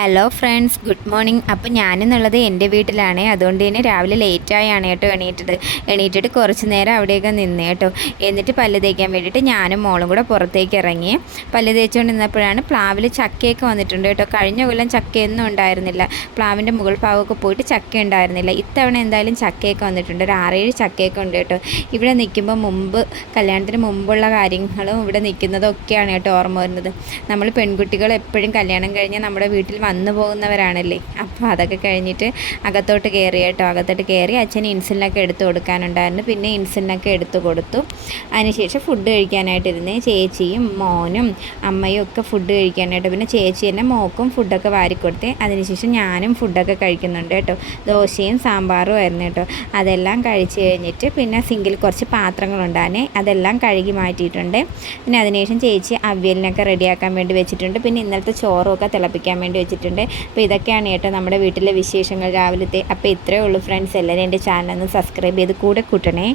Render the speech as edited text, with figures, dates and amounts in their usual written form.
Hello friends, good morning. അപ്പോൾ ഞാനെന്നുള്ളത് എൻ്റെ വീട്ടിലാണ്. അതുകൊണ്ട് തന്നെ രാവിലെ ലേറ്റായാണ് കേട്ടോ എണീറ്റിട്ട് കുറച്ച് നേരം അവിടെയൊക്കെ നിന്ന് കേട്ടോ. എന്നിട്ട് പല്ല് തേക്കാൻ വേണ്ടിയിട്ട് ഞാനും മോളും കൂടെ പുറത്തേക്ക് ഇറങ്ങി. പല്ല് തേച്ചുകൊണ്ട് നിന്നപ്പോഴാണ് പ്ലാവിൽ ചക്കയൊക്കെ വന്നിട്ടുണ്ട് കേട്ടോ. കഴിഞ്ഞ കൊല്ലം ചക്കയൊന്നും ഉണ്ടായിരുന്നില്ല, പ്ലാവിൻ്റെ മുകൾ ഭാഗമൊക്കെ പോയിട്ട് ചക്ക ഉണ്ടായിരുന്നില്ല. ഇത്തവണ എന്തായാലും ചക്കയൊക്കെ വന്നിട്ടുണ്ട്, ഒരു 6-7 ചക്കയൊക്കെ ഉണ്ട് കേട്ടോ. ഇവിടെ നിൽക്കുമ്പോൾ കല്യാണത്തിന് മുമ്പുള്ള കാര്യങ്ങളും ഇവിടെ നിൽക്കുന്നതൊക്കെയാണ് കേട്ടോ ഓർമ്മ വരുന്നത്. നമ്മൾ പെൺകുട്ടികൾ എപ്പോഴും കല്യാണം കഴിഞ്ഞ് നമ്മുടെ വീട്ടിൽ വന്നു പോകുന്നവരാണല്ലേ. അപ്പോൾ അതൊക്കെ കഴിഞ്ഞിട്ട് അകത്തോട്ട് കയറി കേട്ടോ. അകത്തോട്ട് കയറി അച്ഛന് ഇൻസുലിനൊക്കെ എടുത്ത് കൊടുക്കാനുണ്ടായിരുന്നു. പിന്നെ ഇൻസുലിനൊക്കെ എടുത്ത് കൊടുത്തു. അതിനുശേഷം ഫുഡ് കഴിക്കാനായിട്ടിരുന്നേ. ചേച്ചിയും മോനും അമ്മയും ഒക്കെ ഫുഡ് കഴിക്കാനായിട്ട്. പിന്നെ ചേച്ചി തന്നെ മോക്കും ഫുഡൊക്കെ വാരിക്കൊടുത്തേ. അതിനുശേഷം ഞാനും ഫുഡൊക്കെ കഴിക്കുന്നുണ്ട് കേട്ടോ. ദോശയും സാമ്പാറും ആയിരുന്നു കേട്ടോ. അതെല്ലാം കഴിച്ച് കഴിഞ്ഞിട്ട് പിന്നെ സിങ്കിൽ കുറച്ച് പാത്രങ്ങളുണ്ടായിരുന്നേ, അതെല്ലാം കഴുകി മാറ്റിയിട്ടുണ്ട്. പിന്നെ അതിനുശേഷം ചേച്ചി അവിയലിനൊക്കെ റെഡിയാക്കാൻ വേണ്ടി വെച്ചിട്ടുണ്ട്. പിന്നെ ഇന്നലത്തെ ചോറുമൊക്കെ തിളപ്പിക്കാൻ വേണ്ടി വെച്ചിട്ടുണ്ട്. അപ്പോൾ ഇതൊക്കെയാണ് കേട്ടോ നമ്മുടെ വീട്ടിലെ വിശേഷങ്ങൾ രാവിലത്തെ. അപ്പോൾ ഇത്രയേ ഉള്ളൂ ഫ്രണ്ട്സ്. എല്ലാവരും എൻ്റെ ചാനൽ ഒന്ന് സബ്സ്ക്രൈബ് ചെയ്ത് കൂടെ കൂട്ടണേ.